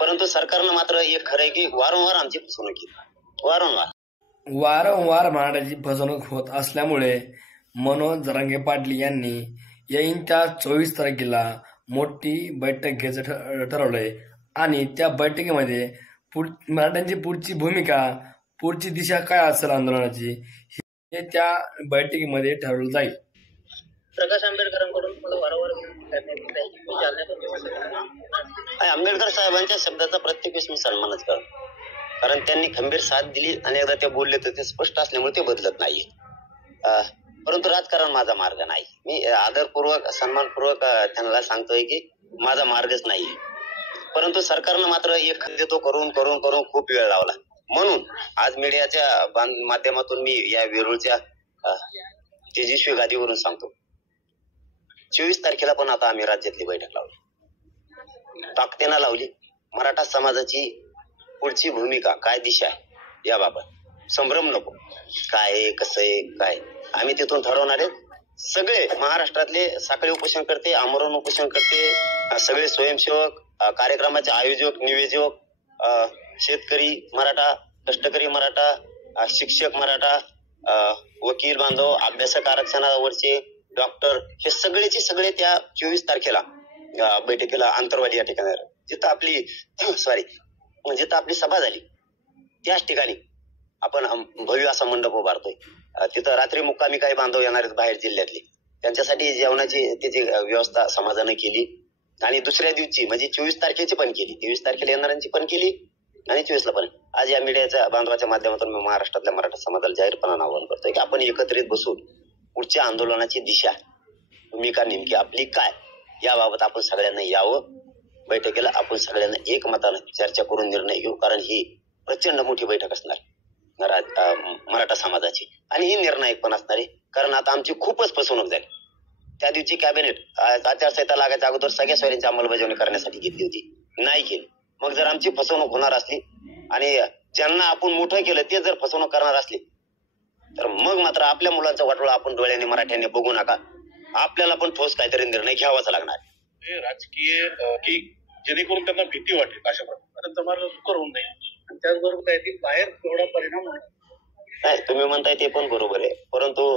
परंतु सरकारनं मात्र एक खरं आहे की वारंवार आमची फसवणूक केली. वारंवार मराठ्याची फसवणूक होत असल्यामुळे मनोज जरांगे पाटील यांनी येत्या 24 तारखेला मोठी बैठक घ्यायचं ठरवलंय आणि त्या बैठकीमध्ये मराठ्यांची पुढची भूमिका, पुढची दिशा काय असेल आंदोलनाची हे त्या बैठकीमध्ये ठरवलं जाईल. प्रकाश आंबेडकरांकडून वारंवार आंबेडकर साहेबांच्या शब्दाचा प्रत्येक वेळेस मी सन्मानच करतो, कारण त्यांनी खंबीर साथ दिली आणि एकदा ते बोलले तर ते स्पष्ट असल्यामुळे ते बदलत नाही. परंतु राजकारण माझा मार्ग नाही. मी आदरपूर्वक सन्मानपूर्वक त्यांना सांगतोय की माझा मार्गच नाही. परंतु सरकारनं मात्र एक देतो करून करून करून खूप वेळ लावला. म्हणून आज मीडियाच्या माध्यमातून मी या वेरूळच्या तेजस्वी गादीवरून सांगतो, 24 तारखेला पण आता आम्ही राज्यातली बैठक लावली, ताकदीनं लावली. मराठा समाजाची पुढची भूमिका काय, दिशा आहे याबाबत संभ्रम नको. काय आहे, कसं आहे, काय आम्ही तिथून ठरवणार आहेत. सगळे महाराष्ट्रातले साखळी उपोषण करते, आमरण उपोषण करते, सगळे स्वयंसेवक, कार्यक्रमाचे आयोजक, नियोजक, शेतकरी मराठा, कष्टकरी मराठा, शिक्षक मराठा, वकील बांधव, अभ्यासक आरक्षणावरचे डॉक्टर, हे सगळेचे सगळे त्या 24 तारखेला बैठकीला आंतरवाडी या ठिकाणी जिथं आपली सभा झाली त्याच ठिकाणी आपण भव्य असा मंडप उभारतोय. तिथं रात्री मुक्कामी काही बांधव येणार आहेत बाहेर जिल्ह्यातले, त्यांच्यासाठी जेवणाची त्याची व्यवस्था समाजानं केली आणि दुसऱ्या दिवशी म्हणजे 24 तारखेची पण केली, 23 तारखेला येणाऱ्यांची पण केली आणि 24ला पण. आज या मीडियाच्या बांधवाच्या माध्यमातून मी महाराष्ट्रातल्या मराठा समाजाला जाहीरपणानं आवाहन करतोय की आपण एकत्रित बसून पुढच्या आंदोलनाची दिशा, भूमिका नेमकी आपली काय याबाबत आपण सगळ्यांना यावं. बैठकीला आपण सगळ्यांना एकमतानं चर्चा करून निर्णय घेऊ, कारण ही प्रचंड मोठी बैठक असणार मराठा समाजाची आणि ही निर्णायक पण असणार आहे. कारण आता आमची खूपच फसवणूक झाली. त्या दिवशी कॅबिनेट आचारसंहिता लागायच्या अगोदर सगळ्या सोयींची अंमलबजावणी करण्यासाठी घेतली होती, नाही केली. मग जर आमची फसवणूक होणार असली आणि ज्यांना आपण मोठं केलं ते जर फसवणूक करणार असली तर मग मात्र आपल्या मुलांचा वाटोळा आपण डोळ्याने मराठ्यांनी बघू नका. आपल्याला पण ठोस काहीतरी निर्णय घ्यावाच लागणार. राजकीय की जेणेकरून त्यांना भीती वाटेल अशा प्रकारे मार्ग सुकर होऊन जाईल आणि त्याचबरोबर त्यातील बाहेर तेवढा परिणाम होईल. नाही, तुम्ही म्हणताय ते पण बरोबर आहे, परंतु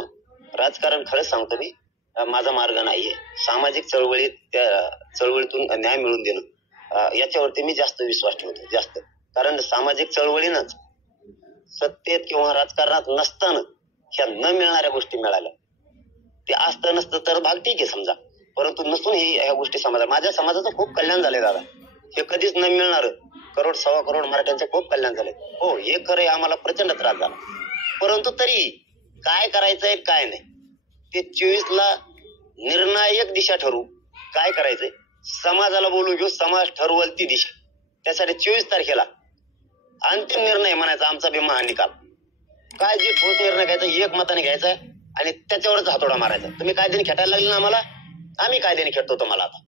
राजकारण खरंच सांगतो मी, माझा मार्ग नाहीये. सामाजिक चळवळीत, त्या चळवळीतून न्याय मिळवून देणं याच्यावरती मी जास्त विश्वास ठेवतो, जास्त. कारण सामाजिक चळवळीनंच सत्तेत किंवा राजकारणात नसताना ह्या न मिळणाऱ्या गोष्टी मिळाल्या. ते असतं नसतं तर भाग ठीक आहे समजा, परंतु नसून ह्या गोष्टी माझ्या समाजाचं खूप कल्याण झालंय दादा. हे कधीच न मिळणार. करोड सव्वा करोड मराठ्यांचे खूप कल्याण झाले. हो, हे खरं, आम्हाला प्रचंड त्रास झाला, परंतु तरी काय करायचंय काय नाही ते 24ला निर्णायक दिशा ठरवू. काय करायचंय समाजाला बोलू घेऊ, समाज ठरवल ती दिशा. त्यासाठी 24 तारखेला अंतिम निर्णय म्हणायचा आमचा बी महानिकाल. काय जे ठोस निर्णय घ्यायचा एकमताने घ्यायचा आणि त्याच्यावरच हातोडा मारायचा. तुम्ही कायद्याने खेटायला लागले ना आम्हाला, आम्ही कायद्याने खेळतो तुम्हाला आता.